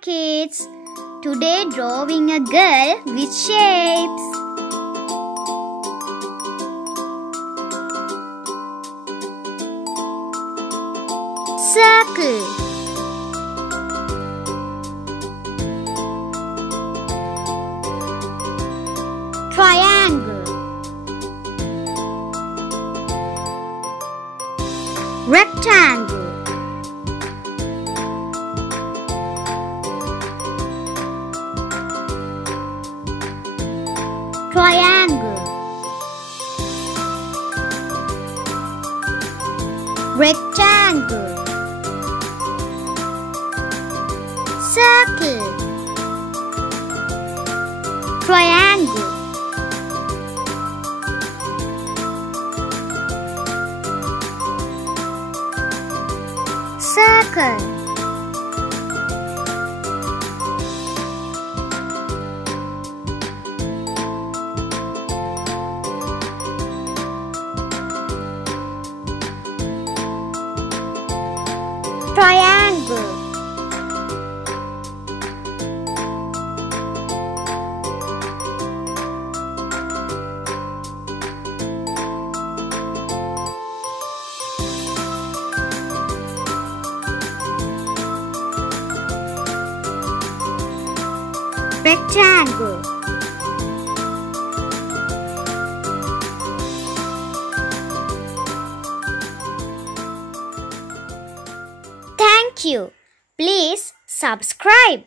kids! Today drawing a girl with shapes. Circle, triangle, rectangle, triangle, rectangle, circle, triangle, circle. Triangle, rectangle. Thank you. Please subscribe.